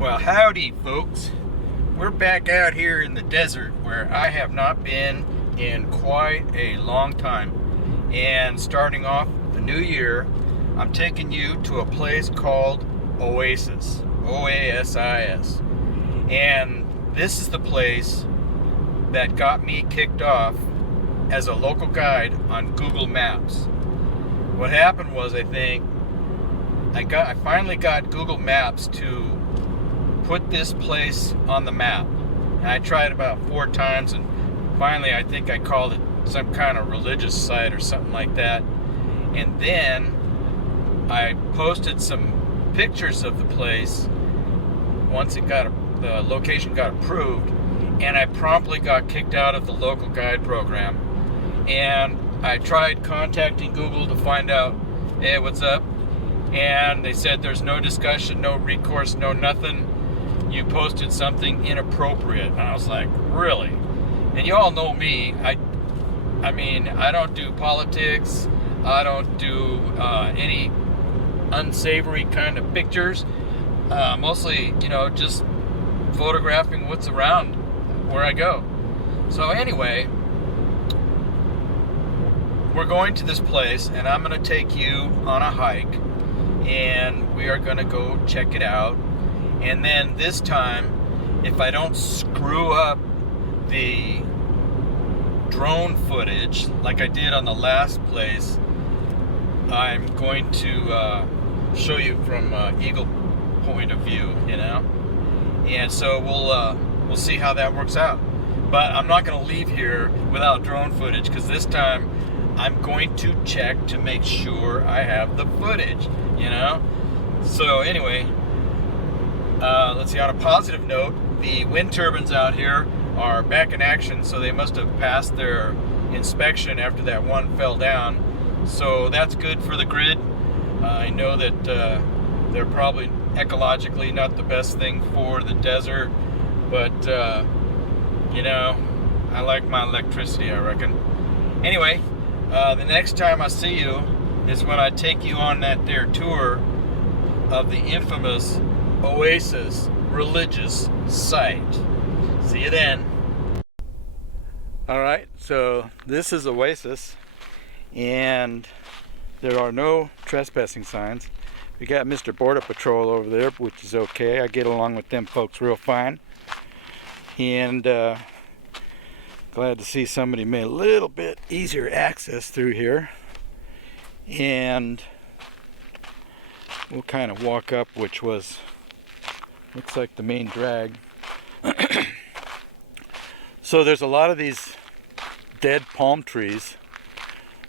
Well, howdy, folks. We're back out here in the desert where I have not been in quite a long time. And starting off the new year, I'm taking you to a place called Oasis. Oasis. And this is the place that got me kicked off as a local guide on Google Maps. What happened was, I finally got Google Maps to put this place on the map. And I tried about 4 times, and finally I think I called it some kind of religious site or something like that. And then I posted some pictures of the place once the location got approved, and I promptly got kicked out of the local guide program. And I tried contacting Google to find out, hey, what's up? And they said there's no discussion, no recourse, no nothing. You posted something inappropriate. And I was like, really? And you all know me. I mean, I don't do politics. I don't do any unsavory kind of pictures. Mostly, just photographing what's around where I go. So anyway, we're going to this place, and I'm going to take you on a hike, and we are going to go check it out. And then this time, if I don't screw up the drone footage like I did on the last place, I'm going to show you from eagle point of view, And so we'll see how that works out. But I'm not going to leave here without drone footage, because this time I'm going to check to make sure I have the footage, So anyway, let's see, on a positive note, the wind turbines out here are back in action, so they must have passed their inspection after that one fell down. So that's good for the grid. I know that they're probably ecologically not the best thing for the desert, but I like my electricity, I reckon. Anyway, the next time I see you is when I take you on that there tour of the infamous Oasis religious site. See you then. Alright, so this is Oasis, and there are no trespassing signs. We got Mr. Border Patrol over there, which is okay. I get along with them folks real fine. And glad to see somebody made a little bit easier access through here. And we'll kind of walk up, which looks like the main drag. So there's a lot of these dead palm trees.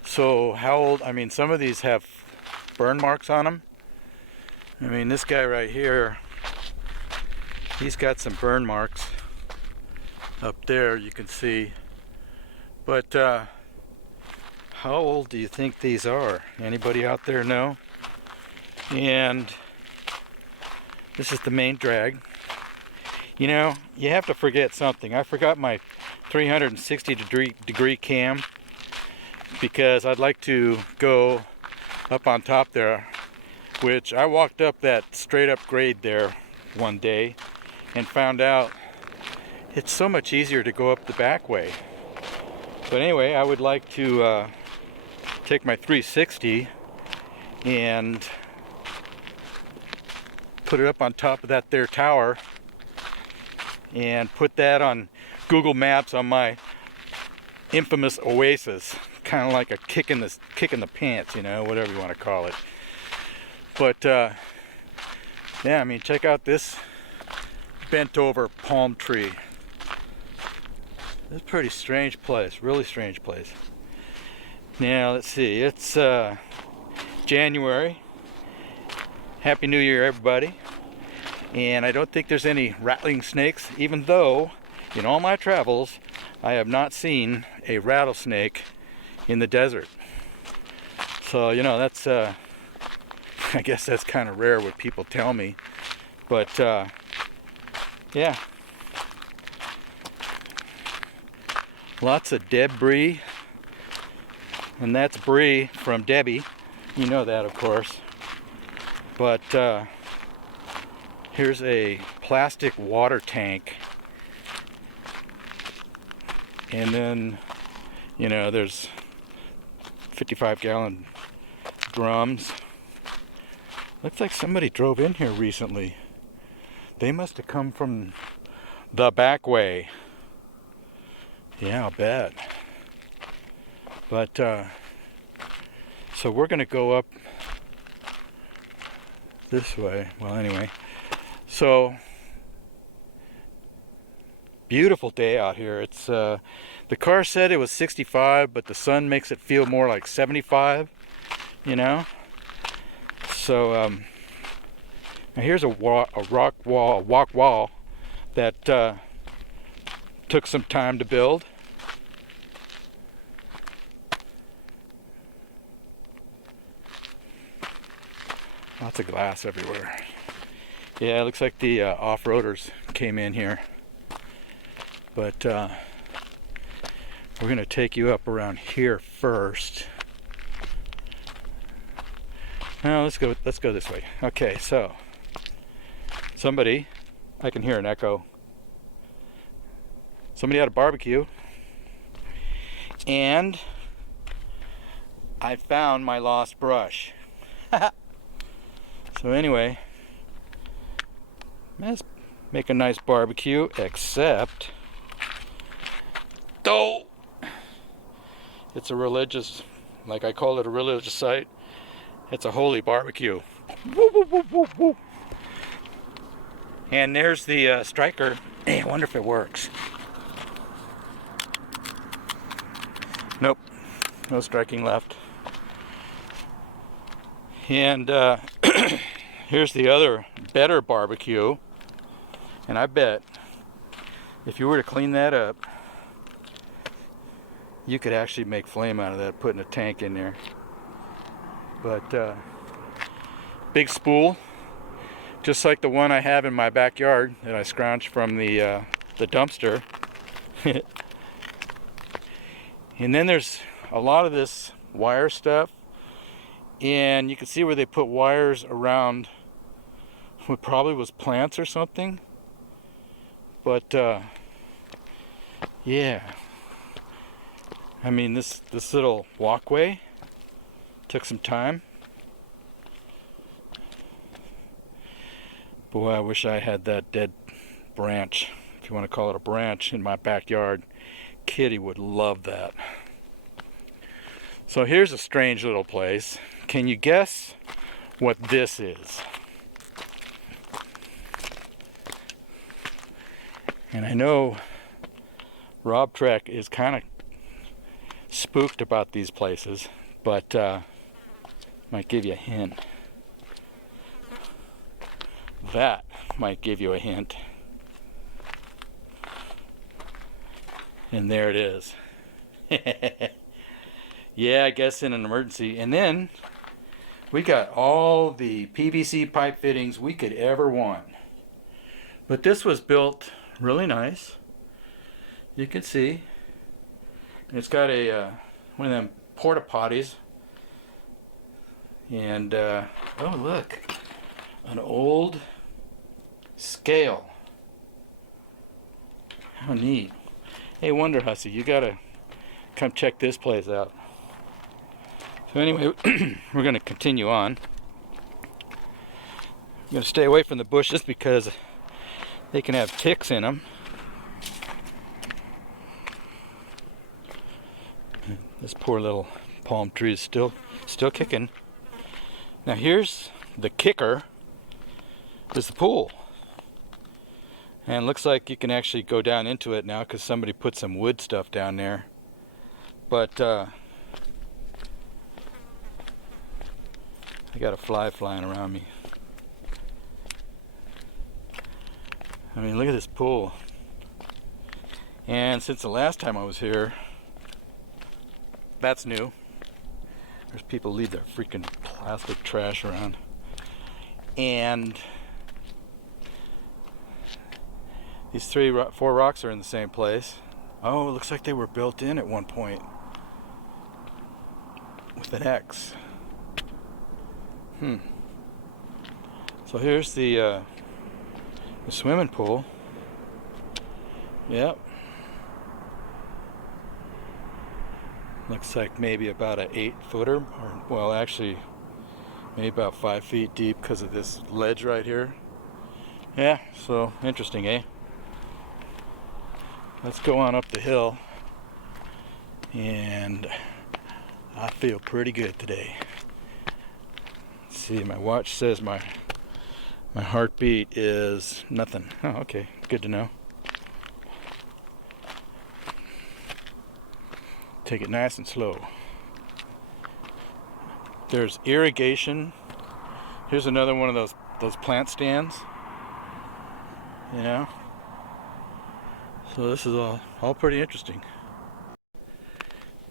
So how old? I mean, some of these have burn marks on them. I mean, this guy right here, he's got some burn marks up there, you can see. But how old do you think these are? Anybody out there know? And this is the main drag. You have to forget something. I forgot my 360 degree cam, because I'd like to go up on top there, which I walked up that straight up grade there one day and found out it's so much easier to go up the back way. But anyway, I would like to take my 360 and put it up on top of that there tower and put that on Google Maps on my infamous Oasis. Kind of like a kick in the pants, whatever you want to call it. But yeah, I mean, check out this bent over palm tree. It's a pretty strange place, really strange place. Now let's see, it's January. Happy New Year, everybody. And I don't think there's any rattling snakes, even though in all my travels I have not seen a rattlesnake in the desert. So that's I guess that's kind of rare what people tell me. But yeah, lots of debris, and that's Bree from Debbie. You know that, of course. But Here's a plastic water tank. And then, you know, there's 55-gallon drums. Looks like somebody drove in here recently. They must have come from the back way. Yeah, I'll bet. But, so we're gonna go up this way. Well, anyway. So, beautiful day out here. It's, the car said it was 65, but the sun makes it feel more like 75, you know? So, now here's a walk wall that took some time to build. Lots of glass everywhere. Yeah, it looks like the off-roaders came in here. But we're gonna take you up around here first. Now let's go this way. Okay, so somebody, I can hear an echo. Somebody had a barbecue, and I found my lost brush. So anyway, let's make a nice barbecue, except though it's a religious, like I call it, a religious site. It's a holy barbecue. Woo, woo, woo, woo, woo. And there's the striker. Hey, I wonder if it works. Nope, no striking left. And here's the other better barbecue. And I bet if you were to clean that up, you could actually make flame out of that, putting a tank in there. But big spool, just like the one I have in my backyard that I scrounged from the dumpster. And then there's a lot of this wire stuff, and you can see where they put wires around what probably was plants or something. But yeah, I mean, this little walkway took some time. Boy, I wish I had that dead branch, if you want to call it a branch, in my backyard. Kitty would love that. So here's a strange little place. Can you guess what this is? And I know Rob Trek is kind of spooked about these places, but might give you a hint. That might give you a hint. And there it is. Yeah, I guess in an emergency. And then we got all the PVC pipe fittings we could ever want. But this was built really nice. You can see. It's got a one of them porta potties. And oh look, an old scale. How neat. Hey, Wonder Hussy, you gotta come check this place out. So anyway, we're gonna continue on. I'm gonna stay away from the bushes because they can have ticks in them. This poor little palm tree is still kicking. Now here's the kicker, is the pool. And it looks like you can actually go down into it now because somebody put some wood stuff down there. But I got a fly flying around me. I mean, look at this pool. And since the last time I was here, that's new. There's people leave their freaking plastic trash around. And these four rocks are in the same place. Oh, it looks like they were built in at one point with an X. So here's the The swimming pool. Yep. Looks like maybe about an 8-footer, or well, actually, maybe about 5 feet deep because of this ledge right here. Yeah, so interesting, eh? Let's go on up the hill, and I feel pretty good today. Let's see, my watch says my heartbeat is nothing. Oh, okay, good to know. Take it nice and slow. There's irrigation. Here's another one of those plant stands. You know? So this is all pretty interesting.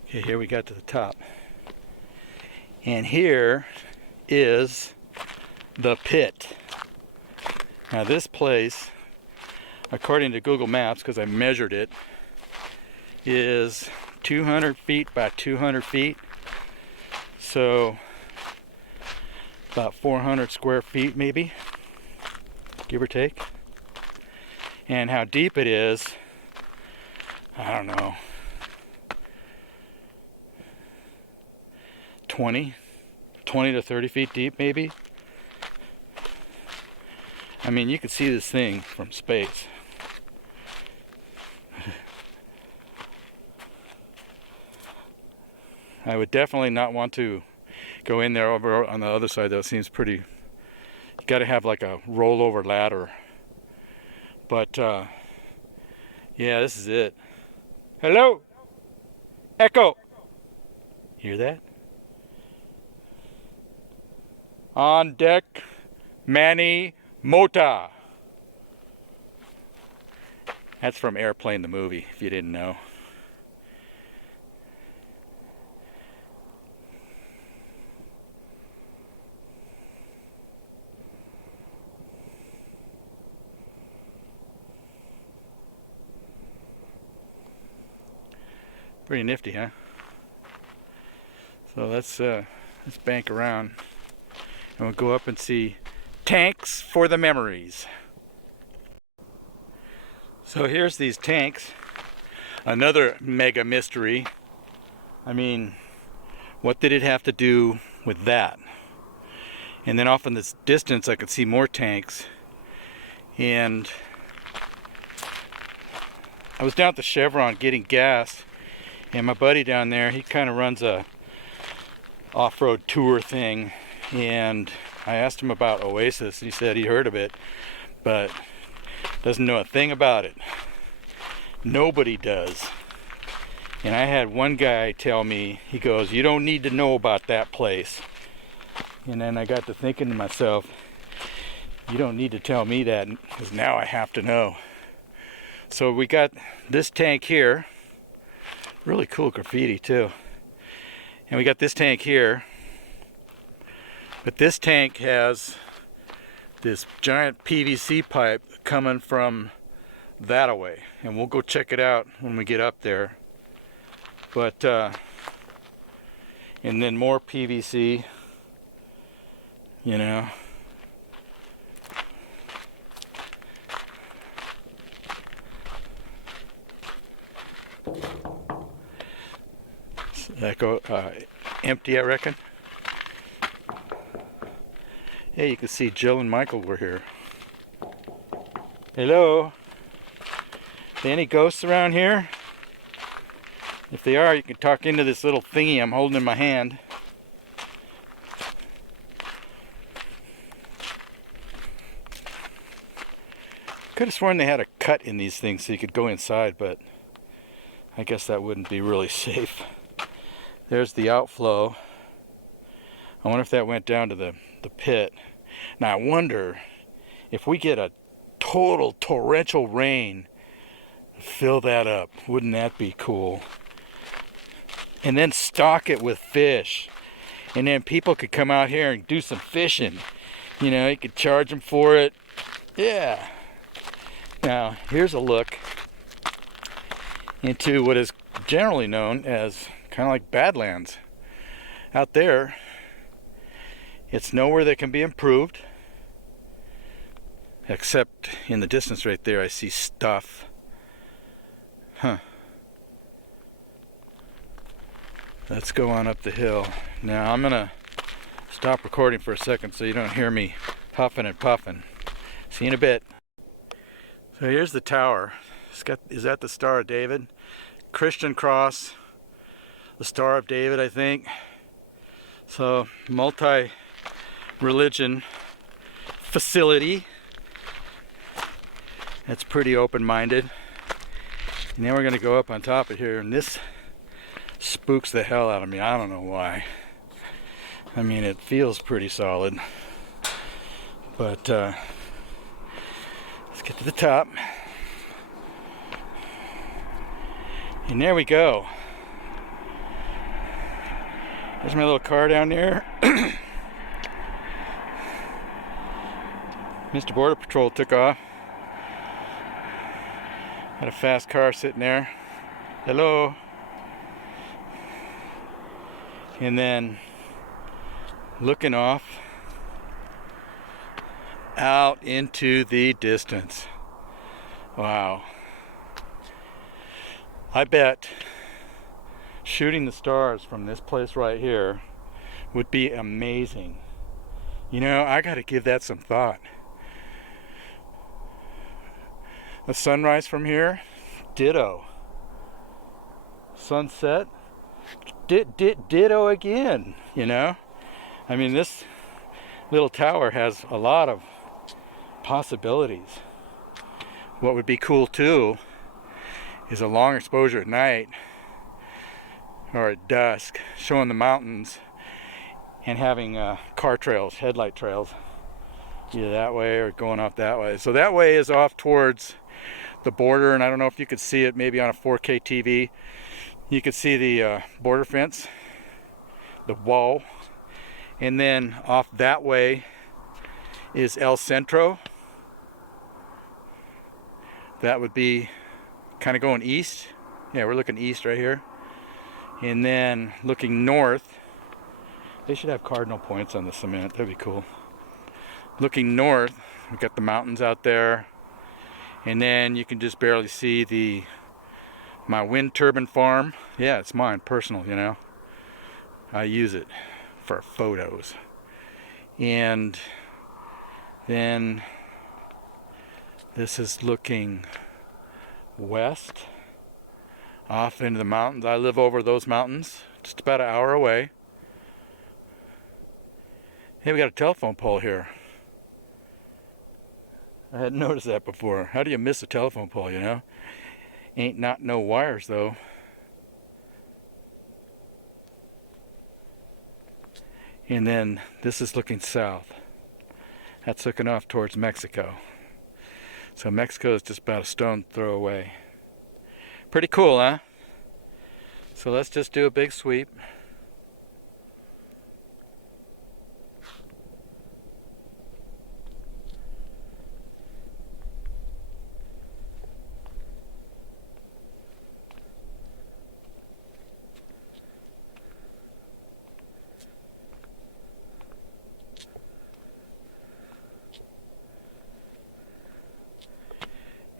Okay, here we got to the top. And here is the pit. Now this place, according to Google Maps, because I measured it, is 200 feet by 200 feet. So about 400 square feet maybe, give or take. And how deep it is, I don't know, 20 to 30 feet deep maybe. I mean, you could see this thing from space. I would definitely not want to go in there. Over on the other side though, it seems pretty, you got to have like a rollover ladder. But yeah, this is it. Hello? Echo! Hear that? On deck, Manny Mota. That's from Airplane the movie, if you didn't know. Pretty nifty, huh? So let's bank around, and we'll go up and see tanks for the memories. So here's these tanks, another mega mystery. I mean, what did it have to do with that? And then off in this distance I could see more tanks, and I was down at the Chevron getting gas, and my buddy down there, he kind of runs a off-road tour thing, and I asked him about Oasis. He said he heard of it, but doesn't know a thing about it. Nobody does. And I had one guy tell me, he goes, "You don't need to know about that place." And then I got to thinking to myself, you don't need to tell me that, because now I have to know. So we got this tank here. Really cool graffiti too. And we got this tank here. But this tank has this giant PVC pipe coming from that away. And we'll go check it out when we get up there. But, and then more PVC, you know. That go empty, I reckon. Yeah, you can see Jill and Michael were here. Hello. Any ghosts around here? If they are, you can talk into this little thingy I'm holding in my hand. Could have sworn they had a cut in these things so you could go inside, but I guess that wouldn't be really safe. There's the outflow. I wonder if that went down to the pit. Now I wonder if we get a total torrential rain, fill that up. Wouldn't that be cool? And then stock it with fish. And then people could come out here and do some fishing. You know, you could charge them for it. Yeah. Now, here's a look into what is generally known as kind of like Badlands. Out there, it's nowhere that can be improved. except in the distance right there I see stuff. Huh. Let's go on up the hill. Now I'm gonna stop recording for a second so you don't hear me huffing and puffing. See you in a bit. So here's the tower. Is that the Star of David? Christian cross, the Star of David, I think. So multi-religion facility. That's pretty open-minded. And then we're gonna go up on top of here, and this spooks the hell out of me. I don't know why. I mean, it feels pretty solid. But let's get to the top. And there we go. There's my little car down there. Mr. Border Patrol took off. Got a fast car sitting there. Hello. And then looking off out into the distance. Wow. I bet shooting the stars from this place right here would be amazing. You know, I gotta give that some thought. A sunrise from here, ditto. Sunset, ditto again, you know? I mean, this little tower has a lot of possibilities. What would be cool too is a long exposure at night or at dusk, showing the mountains and having car trails, headlight trails, either that way or going off that way. So that way is off towards the border, and I don't know if you could see it maybe on a 4K TV. You could see the border fence, the wall, and then off that way is El Centro. That would be kind of going east. Yeah, we're looking east right here. And then looking north, they should have cardinal points on the cement. That'd be cool. Looking north, we've got the mountains out there. And then you can just barely see my wind turbine farm. Yeah, it's mine, personal, you know. I use it for photos. And then this is looking west off into the mountains. I live over those mountains, just about an hour away. Hey, we got a telephone pole here. I hadn't noticed that before. How do you miss a telephone pole, you know? Ain't not no wires though. And then this is looking south. That's looking off towards Mexico. So Mexico is just about a stone throw away. Pretty cool, huh? So let's just do a big sweep.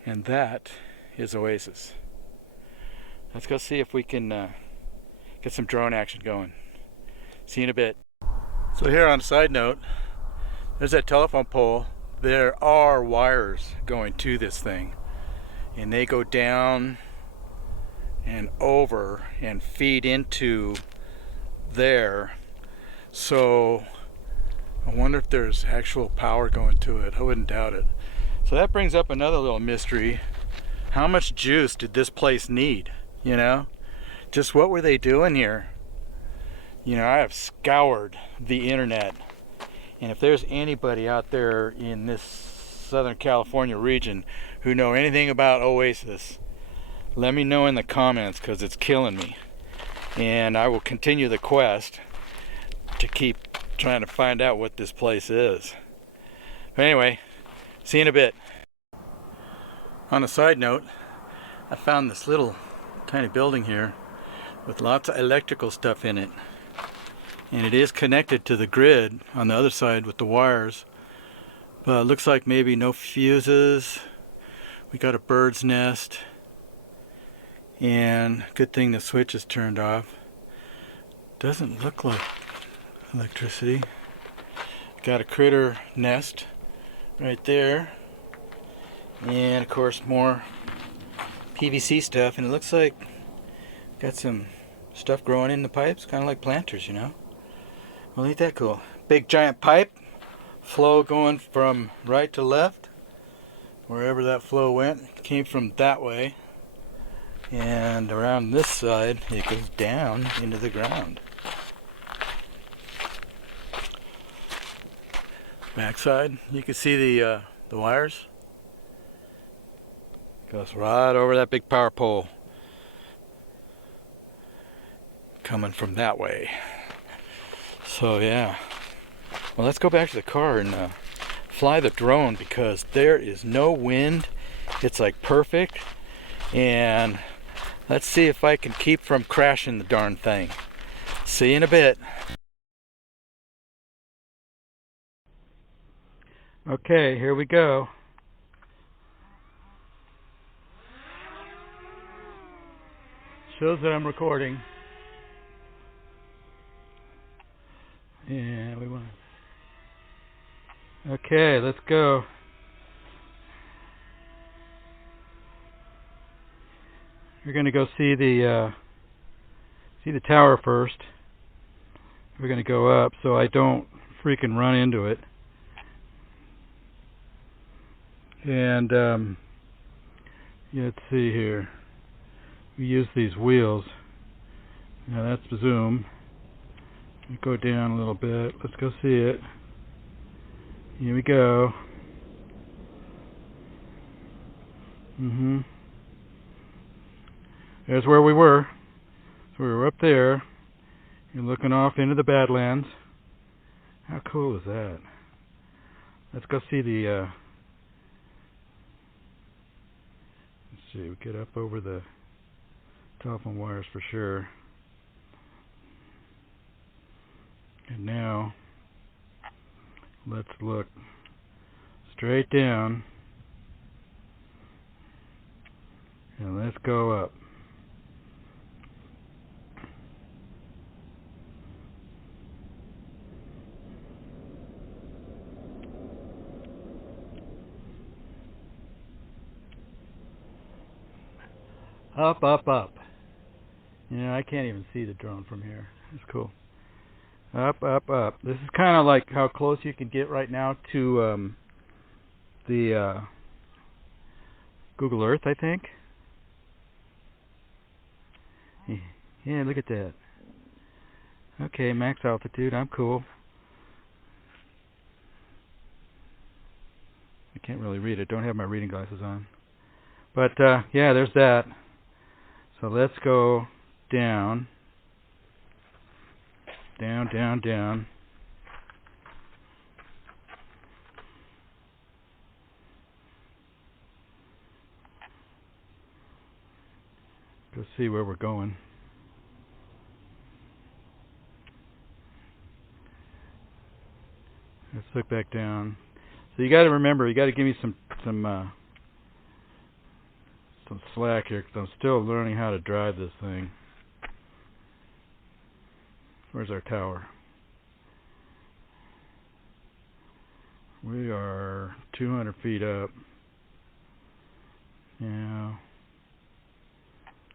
And that is Oasis. Let's go see if we can get some drone action going. See you in a bit. So here on a side note, there's that telephone pole. There are wires going to this thing, and they go down and over and feed into there. So I wonder if there's actual power going to it. I wouldn't doubt it. So that brings up another little mystery. How much juice did this place need? You know, just what were they doing here? You know, I have scoured the internet, and if there's anybody out there in this Southern California region who know anything about Oasis, let me know in the comments, because it's killing me. And I will continue the quest to keep trying to find out what this place is. But anyway, see you in a bit. On a side note, I found this little tiny building here with lots of electrical stuff in it, and it is connected to the grid on the other side with the wires, But it looks like maybe no fuses. We got a bird's nest. And good thing the switch is turned off. Doesn't look like electricity. Got a critter nest right there. And of course more PVC stuff. And it looks like got some stuff growing in the pipes. Kind of like planters, you know. Well, ain't that cool? Big giant pipe. Flow going from right to left. Wherever that flow went, it came from that way. And around this side, it goes down into the ground. Backside, you can see the wires. Goes right over that big power pole. Coming from that way. So yeah. Well, let's go back to the car and fly the drone because there is no wind. It's like perfect. And let's see if I can keep from crashing the darn thing. See you in a bit. Okay, here we go. Shows that I'm recording. Yeah, we want. Okay, let's go. We're gonna go see the tower first. We're gonna go up so I don't freaking run into it. And let's see here. We use these wheels. Now that's the zoom. We go down a little bit. Let's go see it. Here we go. There's where we were. So we were up there. You're looking off into the Badlands. How cool is that? Let's go see the let's see, we get up over the telephone wires for sure. And now let's look straight down and let's go up. Up, up, up. Yeah, I can't even see the drone from here. It's cool. Up, up, up. This is kind of like how close you can get right now to the Google Earth, I think. Yeah, look at that. Okay, max altitude. I'm cool. I can't really read it. Don't have my reading glasses on. But yeah, there's that. So let's go down. Down, down, down. Go see where we're going. Let's look back down. So you got to remember, you got to give me some slack here because I'm still learning how to drive this thing. Where's our tower? We are 200 feet up. Yeah.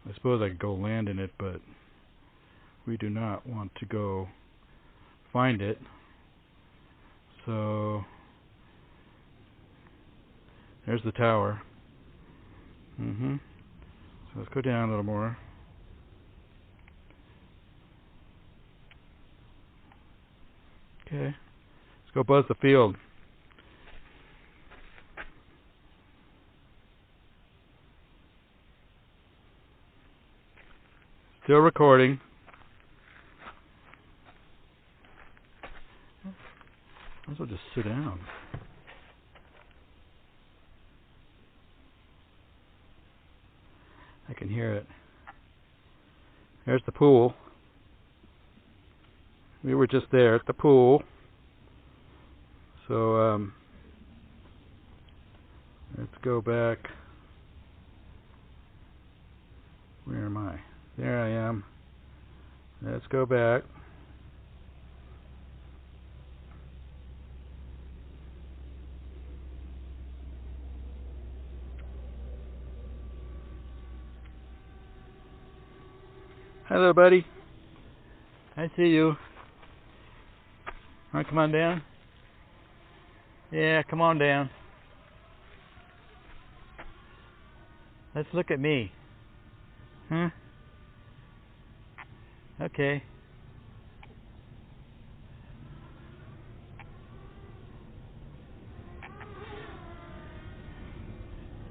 I suppose I could go land in it, but we do not want to go find it. So there's the tower. So let's go down a little more. Okay. Let's go buzz the field. Still recording. Might as well just sit down. I can hear it. There's the pool. We were just there at the pool. So Let's go back. Where am I? There I am. Let's go back. Hello, buddy. I see you. Wanna come on down? Yeah, come on down. Let's look at me. Huh? Okay.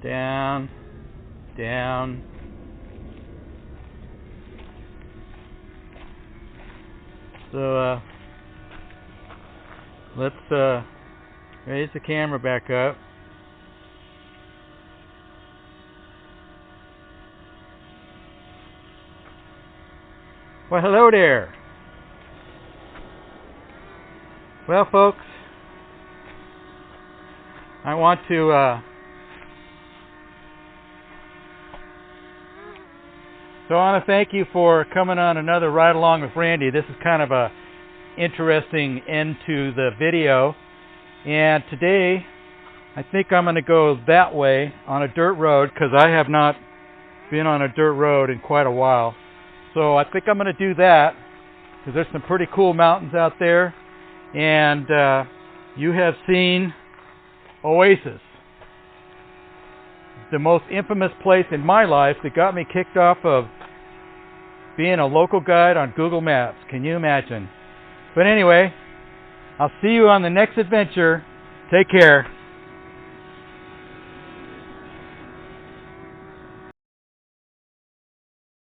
Down. Down. So, let's raise the camera back up. Well, hello there. Well, folks, I want to thank you for coming on another Ride Along with Randy. This is kind of a interesting end to the video, and today I think I'm going to go that way on a dirt road because I have not been on a dirt road in quite a while. So I think I'm going to do that because there's some pretty cool mountains out there, and you have seen Oasis, the most infamous place in my life that got me kicked off of being a local guide on Google Maps. Can you imagine? But anyway, I'll see you on the next adventure. Take care.